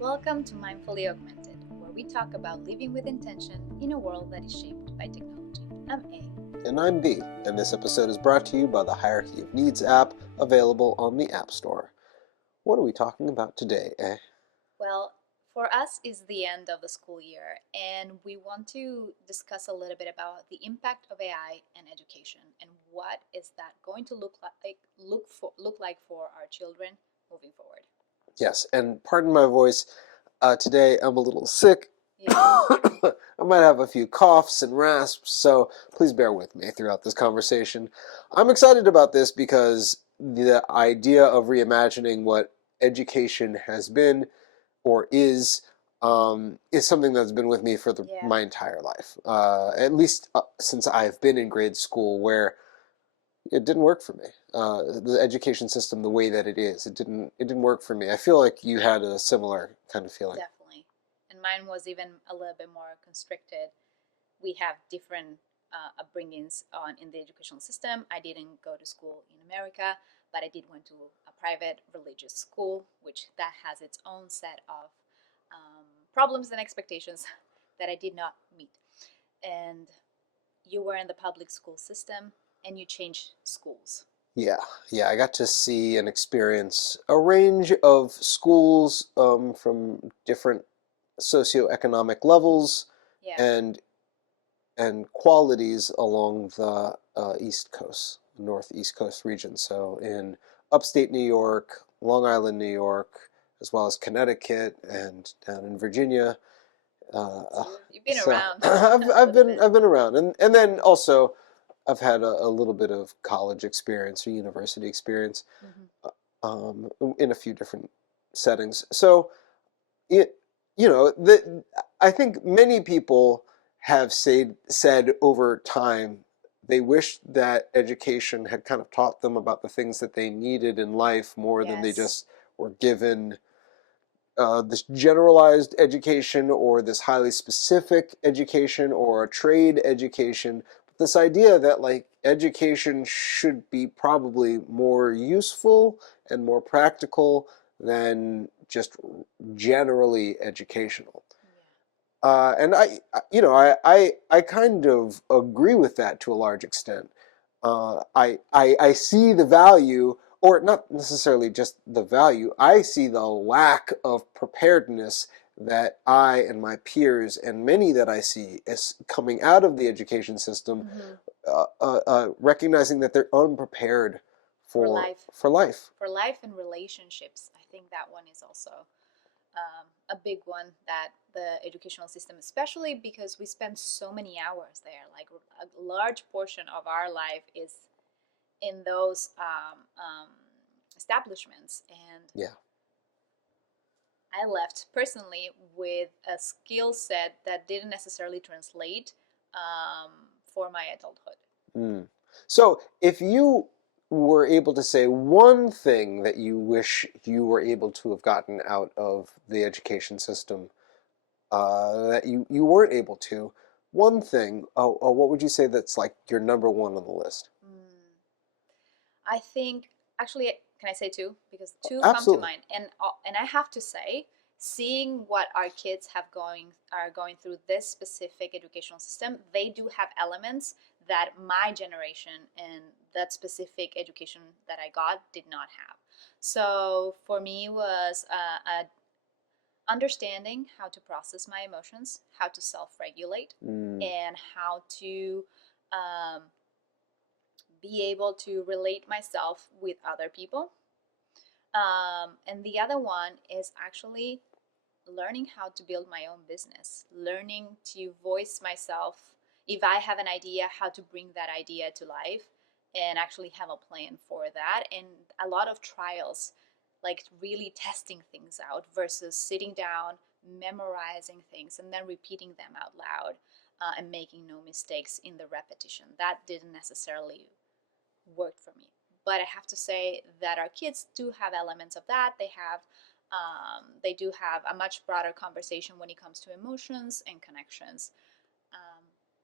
Welcome to Mindfully Augmented, where we talk about living with intention in a world that is shaped by technology. I'm A. And I'm B, and this episode is brought to you by the Hierarchy of Needs app, available on the App Store. What are we talking about today, eh? Well, for us is the end of the school year, and we want to discuss a little bit about the impact of AI and education, and what is that going to look like for our children moving forward. Yes, and pardon my voice, today I'm a little sick. Yeah. I might have a few coughs and rasps, so please bear with me throughout this conversation. I'm excited about this because the idea of reimagining what education has been or is something that's been with me for my entire life. At least since I've been in grade school, where it didn't work for me. The education system, the way that it is, it didn't work for me. I feel like you had a similar kind of feeling. Definitely. And mine was even a little bit more constricted. We have different upbringings in the educational system. I didn't go to school in America, but I did went to a private religious school, which that has its own set of problems and expectations that I did not meet. And you were in the public school system, and you changed schools. Yeah, I got to see and experience a range of schools from different socioeconomic levels Yeah. and qualities along the Northeast Coast region. So in upstate New York, Long Island, New York, as well as Connecticut and down in Virginia. So you've been So around. I've been around, and then also I've had a little bit of college experience or university experience in a few different settings. So it I think many people have said over time they wish that education had kind of taught them about the things that they needed in life more than they just were given this generalized education or this highly specific education or a trade education. But this idea that like education should be probably more useful and more practical than just generally educational. And I kind of agree with that to a large extent. I see the value, or not necessarily just the value, I see the lack of preparedness that I and my peers and many that I see as coming out of the education system, recognizing that they're unprepared for life. For life and relationships. I think that one is also a big one, that the educational system, especially because we spend so many hours there, like a large portion of our life is in those establishments. And I left personally with a skill set that didn't necessarily translate for my adulthood. So if you were able to say one thing that you wish you were able to have gotten out of the education system that you weren't able to, one thing, what would you say that's like your number one on the list? I think, actually, can I say two? Because two Absolutely. come to mind. And I have to say, seeing what our kids are going through this specific educational system, they do have elements that my generation and that specific education that I got did not have. So for me was a understanding how to process my emotions, how to self-regulate, and how to be able to relate myself with other people. And the other one is actually learning how to build my own business, learning to voice myself. If I have an idea, how to bring that idea to life and actually have a plan for that. And a lot of trials, like really testing things out versus sitting down, memorizing things, and then repeating them out loud and making no mistakes in the repetition. That didn't necessarily work for me. But I have to say that our kids do have elements of that. They do have a much broader conversation when it comes to emotions and connections.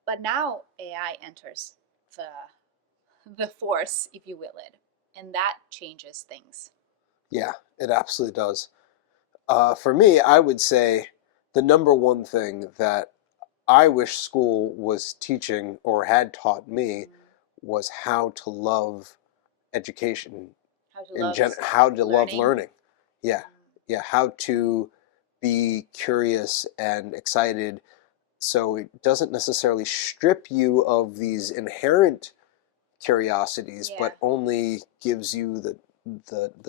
But now AI enters the force, if you will, and that changes things. Yeah, it absolutely does. For me, I would say the number one thing that I wish school was teaching or had taught me Mm. was how to love education How to love how to love learning. learning. Yeah, Mm. yeah, how to be curious and excited so it doesn't necessarily strip you of these inherent curiosities, Yeah, but only gives you the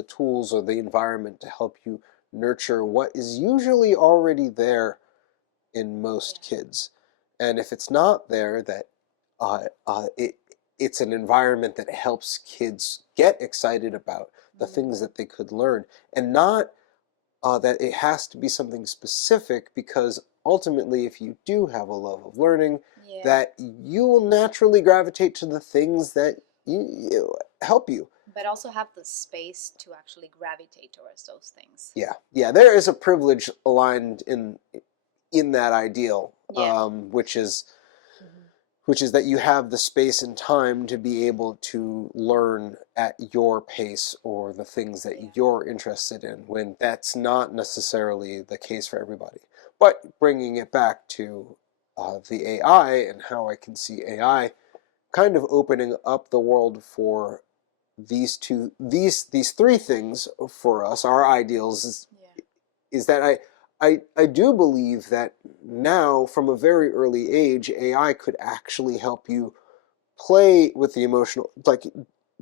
tools or the environment to help you nurture what is usually already there in yeah. most kids. And if it's not there, that it's an environment that helps kids get excited about the things Mm. that they could learn, and not that it has to be something specific, because ultimately, if you do have a love of learning, Yeah. that you will naturally gravitate to the things that you help you. But also have the space to actually gravitate towards those things. Yeah, yeah, there is a privilege aligned in that ideal, Yeah. Hmm. which is that you have the space and time to be able to learn at your pace or the things that Yeah. you're interested in, when that's not necessarily the case for everybody. But bringing it back to the AI and how I can see AI kind of opening up the world for these three things for us, our ideals, Yeah. is that I do believe that now, from a very early age, AI could actually help you play with the emotional, like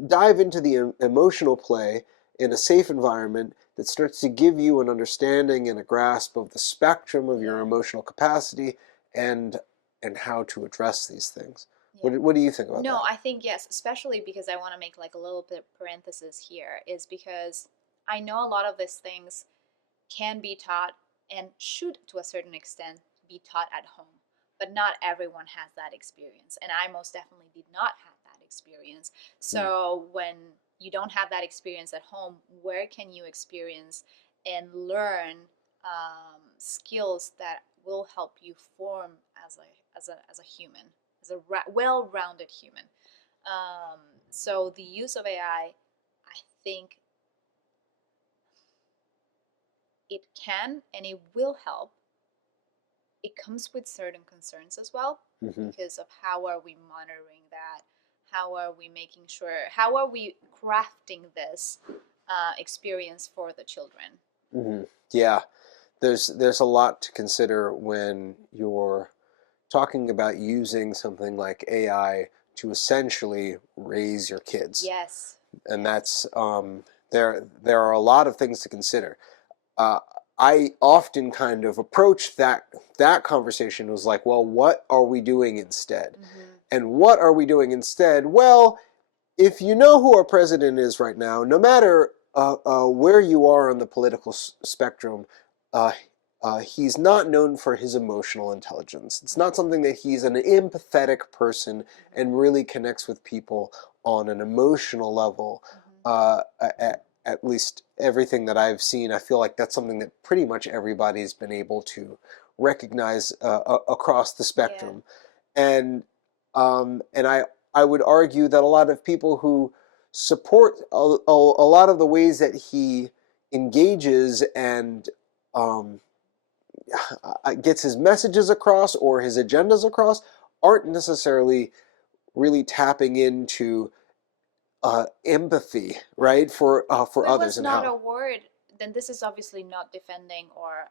dive into the emotional play in a safe environment that starts to give you an understanding and a grasp of the spectrum of your Yeah. emotional capacity and how to address these things. Yeah. What do you think about No, that? I think yes, especially because I want to make like a little bit parenthesis here, is because I know a lot of these things can be taught and should to a certain extent be taught at home, but not everyone has that experience, and I most definitely did not have that experience. Mm. So when you don't have that experience at home, where can you experience and learn skills that will help you form as a human, as a well-rounded human? So the use of I think it can and it will help. It comes with certain concerns as well, Mm-hmm. because of how are we monitoring that, how are we making sure, how are we crafting this experience for the children. Mm-hmm. Yeah, there's a lot to consider when you're talking about using something like AI to essentially raise your kids, Yes. and Yes. that's there are a lot of things to consider. Uh, I often kind of approach that conversation was like, well, what are we doing instead? Mm-hmm. And what are we doing instead? Well, if you know who our president is right now, no matter where you are on the political spectrum, uh, he's not known for his emotional intelligence. It's not something that he's an empathetic person and really connects with people on an emotional level. Mm-hmm. Uh, at least everything that I've seen, I feel like that's something that pretty much everybody's been able to recognize across the Yeah. spectrum. And I would argue that a lot of people who support a lot of the ways that he engages and um, gets his messages across or his agendas across aren't necessarily really tapping into empathy, right, If for it others was and not how. a word, then this is obviously not defending or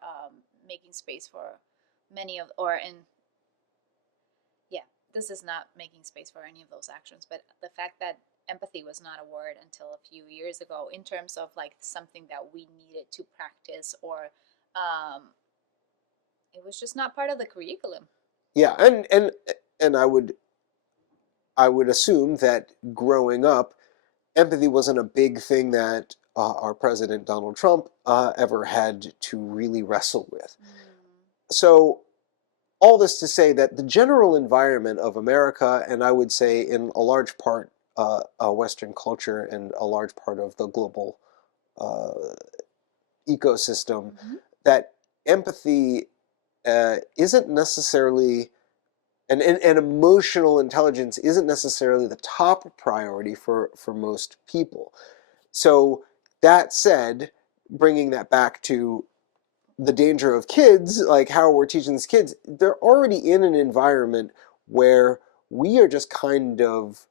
making space for many of, or in, yeah, this is not making space for any of those actions. But the fact that empathy was not a word until a few years ago, in terms of like something that we needed to practice, or um, it was just not part of the curriculum. Yeah, and I would assume that growing up, empathy wasn't a big thing that our president Donald Trump ever had to really wrestle with. Mm. So all this to say that the general environment of America, and I would say in a large part Western culture and a large part of the global uh, ecosystem, Mm-hmm. that empathy isn't necessarily and emotional intelligence isn't necessarily the top priority for most people. So that said, bringing that back to the danger of kids, like how we're teaching these kids, they're already in an environment where we are just kind of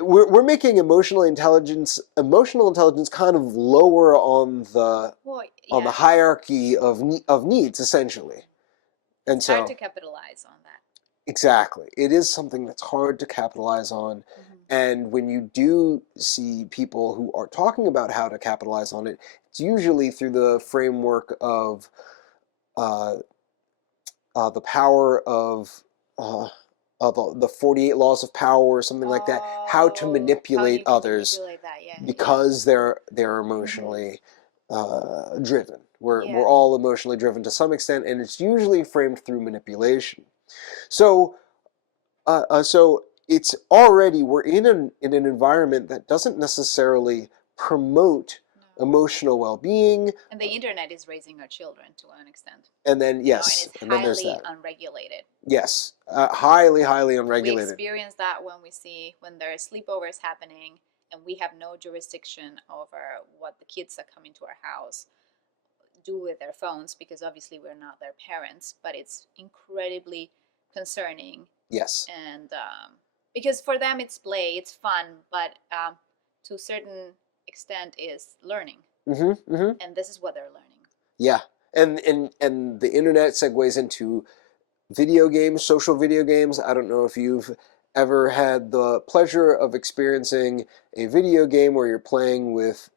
we're making emotional intelligence kind of lower Well, on the yeah, hierarchy of needs, essentially. And it's hard so to capitalize on that. exactly, it is something that's hard to capitalize on. And when you do see people who are talking about how to capitalize on it, it's usually through the framework of uh, the power uh, of the 48 laws of power or something like that, how to Oh, how manipulate you can others manipulate that? Yeah, yeah. because they're emotionally driven. We're Yeah, all emotionally driven to some extent, and it's usually framed through manipulation. So so it's already we're in an environment that doesn't necessarily promote no. emotional well-being, And the internet is raising our children to an extent, and then and yes, it's and then there's highly that. unregulated. Yes, highly We unregulated. experience that when we see when there are sleepovers happening and we have no jurisdiction over what the kids that come into our house do with their phones, because obviously we're not their parents, but it's incredibly concerning. Yes. And because for them it's play, it's fun, but to a certain extent is learning, and this is what they're learning. Yeah, and the internet segues into video games, social video games. I don't know if you've ever had the pleasure of experiencing a video game where you're playing with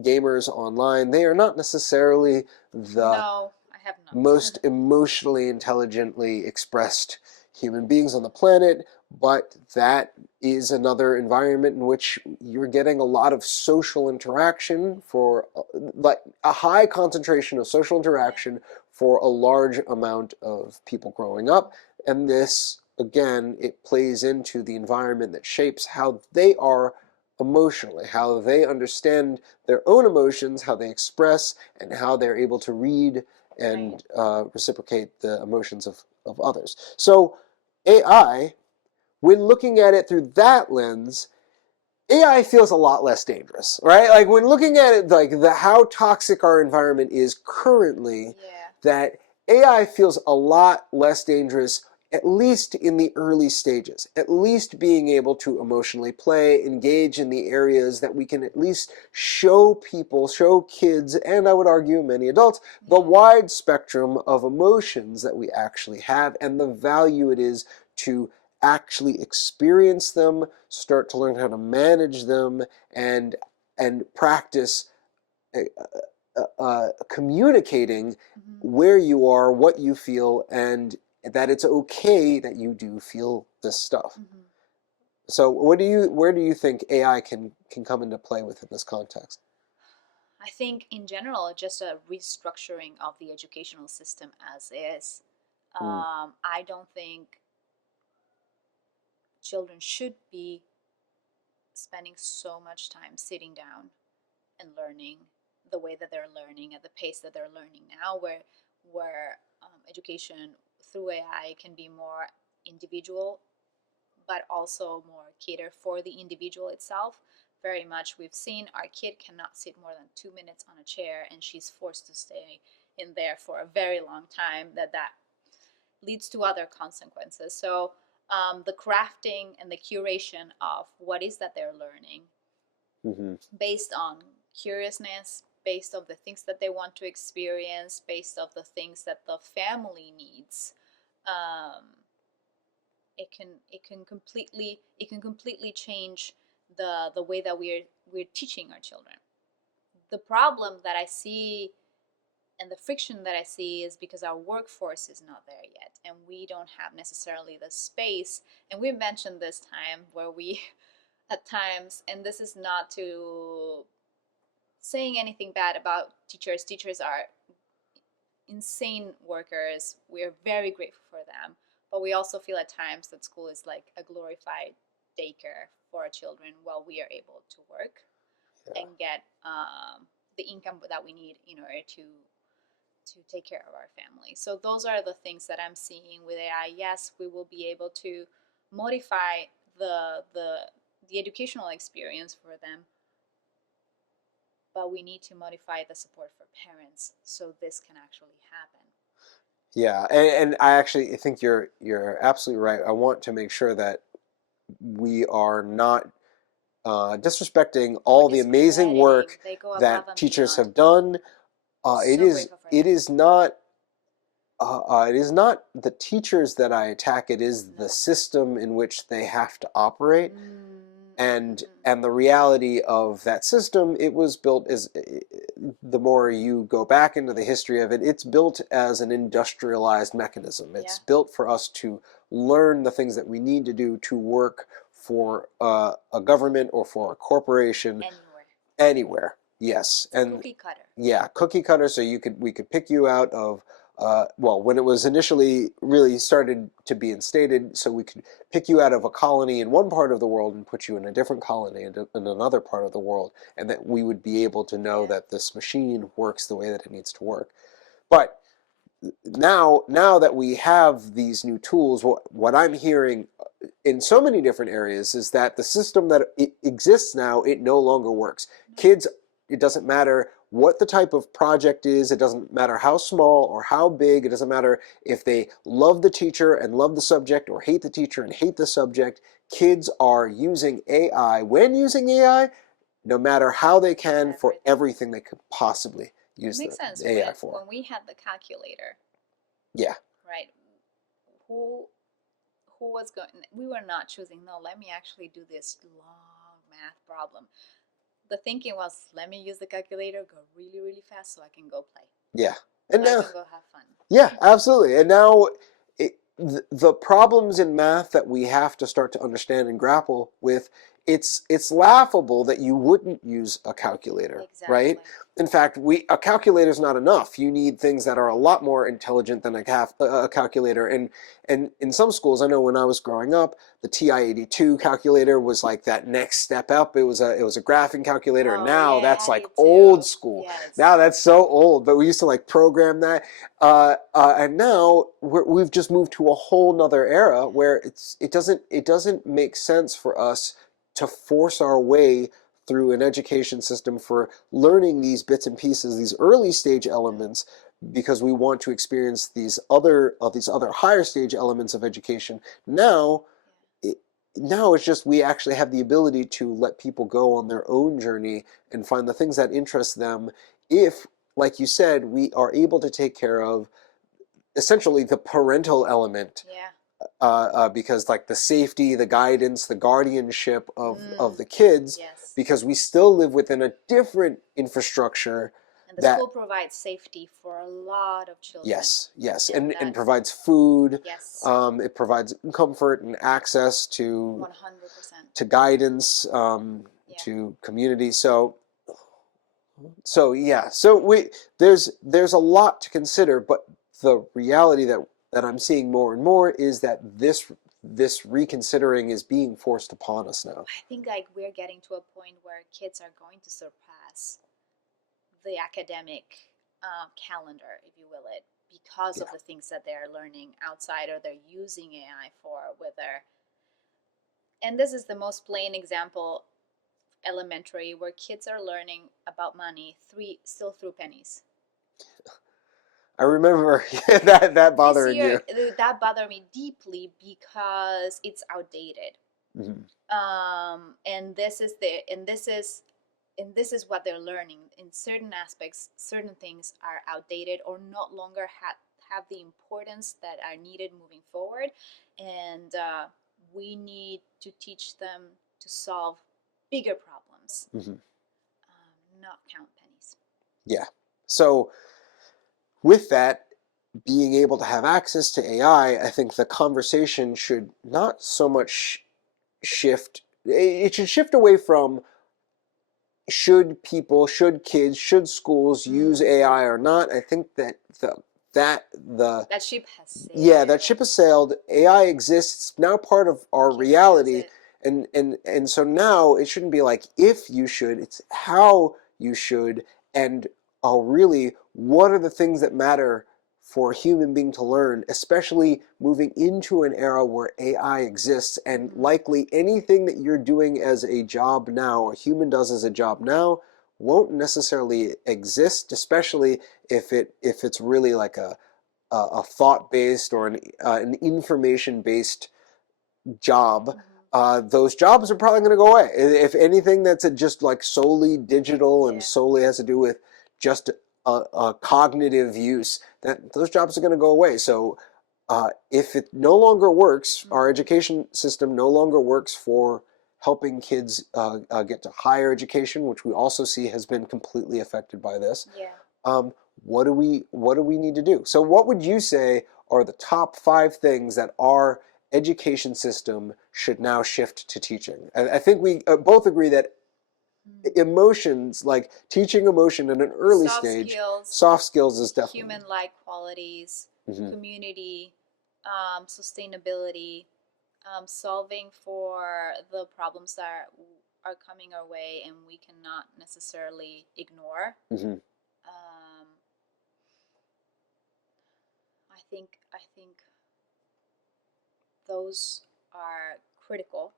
gamers online. They are not necessarily the No, I have not. most emotionally intelligently expressed human beings on the planet, but that is another environment in which you're getting a lot of social interaction for like a high concentration of social Yeah. interaction for a large amount of people growing up. And this, again, it plays into the environment that shapes how they are emotionally, how they understand their own emotions, how they express, and how they're able to read Right. and reciprocate the emotions of others. So AI, when looking at it through that lens, AI feels a lot less dangerous, right? Like when looking at it, like how toxic our environment is currently, Yeah. that AI feels a lot less dangerous, at least in the early stages. At least being able to emotionally play, engage in the areas that we can at least show people, show kids, and I would argue many adults, the Yeah. wide spectrum of emotions that we actually have and the value it is to actually experience them, start to learn how to manage them, and practice communicating where you are, what you feel, and that it's okay that you do feel this stuff. So, where do you think AI can come into play within this context? I think in general, just a restructuring of the educational system as is. Mm, I don't think children should be spending so much time sitting down and learning the way that they're learning at the pace that they're learning now, where education through AI can be more individual, but also more cater for the individual itself. Very much we've seen our kid cannot sit more than 2 minutes on a chair, and she's forced to stay in there for a very long time. That leads to other consequences. So the crafting and the curation of what is that they're learning mm-hmm. based on curiousness, based on the things that they want to experience, based on the things that the family needs. Um, it can completely change the way that we're teaching our children. The problem that I see and the friction that I see is because our workforce is not there yet, and we don't have necessarily the space. And we mentioned this time where we at times, and this is not to saying anything bad about teachers. Teachers are insane workers. We are very grateful for them. But we also feel at times that school is like a glorified daycare for our children while we are able to work Yeah. and get the income that we need in order to take care of our family. So those are the things that I'm seeing with AI. Yes, we will be able to modify the educational experience for them, but we need to modify the support for parents so this can actually happen. Yeah, and I actually think you're absolutely right. I want to make sure that we are not disrespecting Or all the amazing discrediting. work They go above that and teachers beyond. have done. It So is grateful for it them. is not it is not the teachers that I attack. It is the No. system in which they have to operate, and Mm-mm-mm. the reality of that system. It was built as, the more you go back into the history of it, it's built as an industrialized mechanism. Yeah. It's built for us to learn the things that we need to do to work for a government or for a corporation. Anywhere. Anywhere. Yes. It's a And cookie cutter. yeah, cookie cutter. So we could pick you out of, well, when it was initially really started to be instated, so we could pick you out of a colony in one part of the world and put you in a different colony in another part of the world, and that we would be able to know Yeah. that this machine works the way that it needs to work. But now that we have these new tools, what I'm hearing in so many different areas is that the system that it exists now, it no longer works. Kids, it doesn't matter what the type of project is, it doesn't matter how small or how big, it doesn't matter if they love the teacher and love the subject or hate the teacher and hate the subject. Kids are using AI, when using AI, no matter how they can, for everything they could possibly It use makes sense. the AI for. When we had the calculator, Yeah. right? Who was going? We were not choosing. No, let me actually do this long math problem. The thinking was, let me use the calculator, go really, really fast so I can go play. Yeah. And so now, I can go have fun. Yeah, absolutely. And now the problems in math that we have to start to understand and grapple with, it's laughable that you wouldn't use a calculator, Exactly. right? In fact, a calculator is not enough. You need things that are a lot more intelligent than a calculator. And in some schools, I know when I was growing up, the TI-82 calculator was like that next step up. It was a graphing calculator, and now that's like old school. Yes. Now that's so old, but we used to like program that. And now we've just moved to a whole nother era where it doesn't make sense for us to force our way through an education system for learning these bits and pieces, these early stage elements, because we want to experience these other higher stage elements of education. Now, now it's just we actually have the ability to let people go on their own journey and find the things that interest them. If, like you said, we are able to take care of essentially the parental element. Yeah. Because like the safety, the guidance, the guardianship of the kids, Yes. because we still live within a different infrastructure. And the school provides safety for a lot of children. Yes, yes, and provides food. Yes. It provides comfort and access to 100%. to guidance, to community. So yeah, so there's a lot to consider, but the reality that I'm seeing more and more is that this reconsidering is being forced upon us now. I think like we're getting to a point where kids are going to surpass the academic calendar, if you will it, because of the things that they're learning outside or they're using AI for, whether, and this is the most plain example, elementary, where kids are learning about money still through pennies. I remember that bothering you. That bothered me deeply because it's outdated. Mm-hmm. And this is what they're learning. In certain aspects, certain things are outdated or no longer have the importance that are needed moving forward, and we need to teach them to solve bigger problems, not count pennies. Yeah. So with that, being able to have access to AI, I think the conversation should not so much shift. It should shift away from should kids, should schools use AI or not. I think that that ship has sailed. Yeah, that ship has sailed. AI exists now, part of our reality, and so now it shouldn't be like if you should, it's how you should, and really what are the things that matter for a human being to learn, especially moving into an era where AI exists, and likely anything that you're doing as a job now, a human does as a job now, won't necessarily exist, especially if it's really like a thought based or an information based job. Those jobs are probably going to go away. If anything that's just like solely digital and Yeah. solely has to do with just a cognitive use, that those jobs are going to go away. So if it no longer works, our education system no longer works for helping kids get to higher education, which we also see has been completely affected by this. Yeah. Um, what do we need to do? So, what would you say are the top 5 things that our education system should now shift to teaching? I think we both agree that emotions, like teaching emotion at an early Soft stage, skills, soft skills is definitely. human-like qualities, Mhm. community, sustainability, solving for the problems that are coming our way and we cannot necessarily ignore. Mhm. Um, I think those are critical.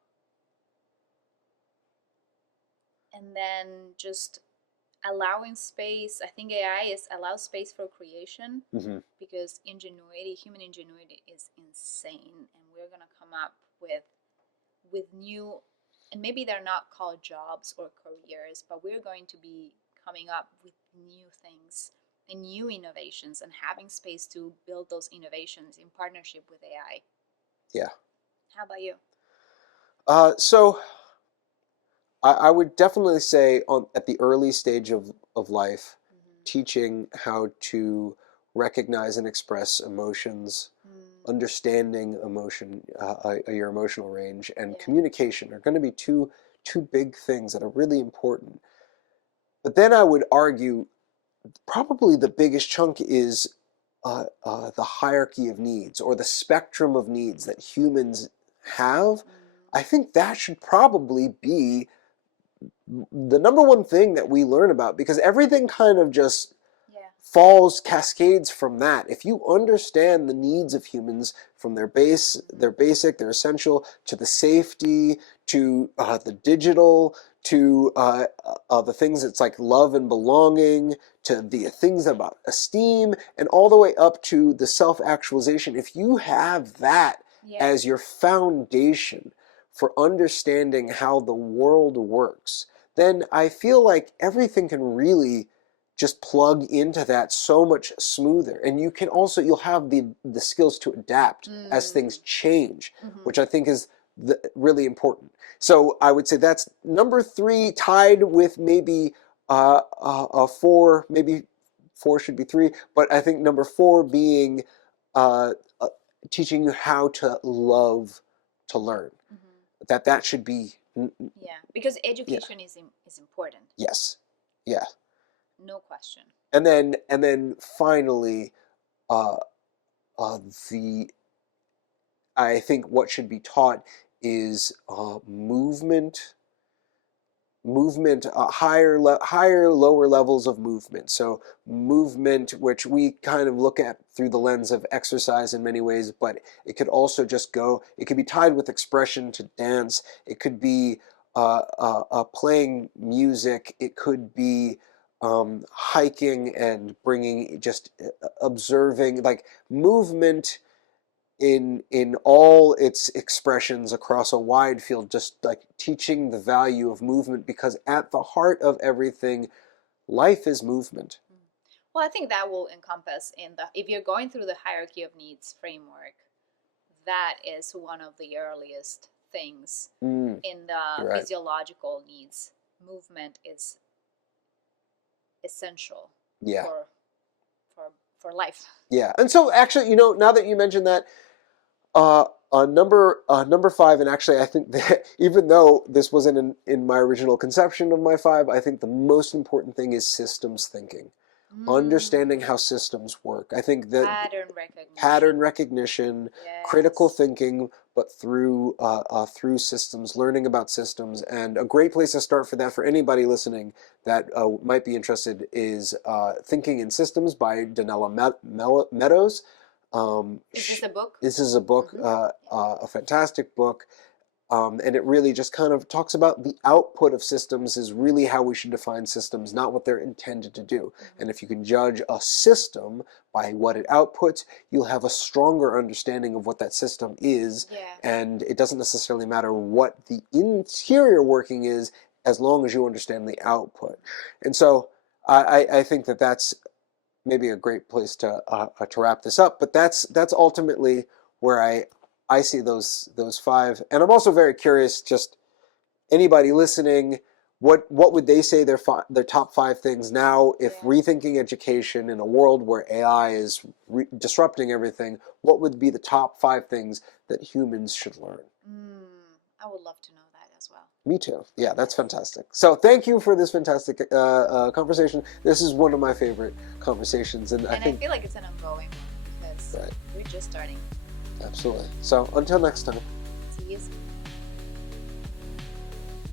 And then just allowing space. I think AI is allows space for creation Mhm. because human ingenuity is insane, and we're gonna come up with new, and maybe they're not called jobs or careers, but we're going to be coming up with new things and new innovations and having space to build those innovations in partnership with AI. Yeah. How about you? So I would definitely say on at the early stage of life, Mm-hmm. teaching how to recognize and express emotions, Mm, understanding emotion, your emotional range, and yeah. communication are going to be two big things that are really important. But then I would argue probably the biggest chunk is the hierarchy of needs or the spectrum of needs that humans have. Mm, I think that should probably be the number one thing that we learn about, because everything kind of just yeah. falls cascades from that. If you understand the needs of humans from their Mm-hmm. basic, their essential, to the safety, to the digital, to the things that's like love and belonging, to the things about esteem, and all the way up to the self-actualization. If you have that Yeah. as your foundation for understanding how the world works, then I feel like everything can really just plug into that so much smoother. And you can also, you'll have the skills to adapt as things Mm. change, Mm-hmm. which I think is really important. So I would say that's number 3, tied with maybe a 4, maybe 4 should be 3, but I think number 4 being uh, uh, teaching you how to love to learn. Mm-hmm. That should be, Yeah, because yeah, education is important, yes, yeah. no question. And then finally, uh, uh, the I think what should be taught is movement, higher, lower levels of movement. So movement, which we kind of look at through the lens of exercise in many ways, but it could also just go. It could be tied with expression to dance. It could be playing music. It could be hiking and bringing just observing, like movement in all its expressions across a wide field, just like teaching the value of movement, because at the heart of everything, life is movement. Mm. Well, I think that will encompass in the if you're going through the hierarchy of needs framework, that is one of the earliest things Mm, in the you're right. physiological needs. Movement is essential Yeah. for for for life. Yeah. And so actually, now that you mentioned that, Uh, number 5, and actually, I think that even though this wasn't in my original conception of my 5, I think the most important thing is systems thinking, understanding how Mm. systems work. I think that Pattern pattern recognition. recognition, critical Yes. thinking, but through systems, learning about systems, and a great place to start for that for anybody listening that might be interested is Thinking in Systems by Donella Meadows. Um, Is this a book? this is a book, Mm-hmm. Yeah. a fantastic book. And it really just kind of talks about the output of systems is really how we should define systems, not what they're intended to do. And if you can judge a system by what it outputs, you'll have a stronger understanding of what that system is. Yeah. And it doesn't necessarily matter what the interior working is, as long as you understand the output. And so I think that that's maybe a great place to wrap this up. But that's ultimately where I see those five. And I'm also very curious, just anybody listening, what would they say their top five things now, if Yeah. rethinking education in a world where AI is disrupting everything, what would be the top five things that humans should learn? I would love to know that as well. Me too. Yeah, that's fantastic. So thank you for this fantastic conversation. This is one of my favorite conversations, and I think I feel like it's an ongoing one because we're just starting. Absolutely. So until next time. See you soon.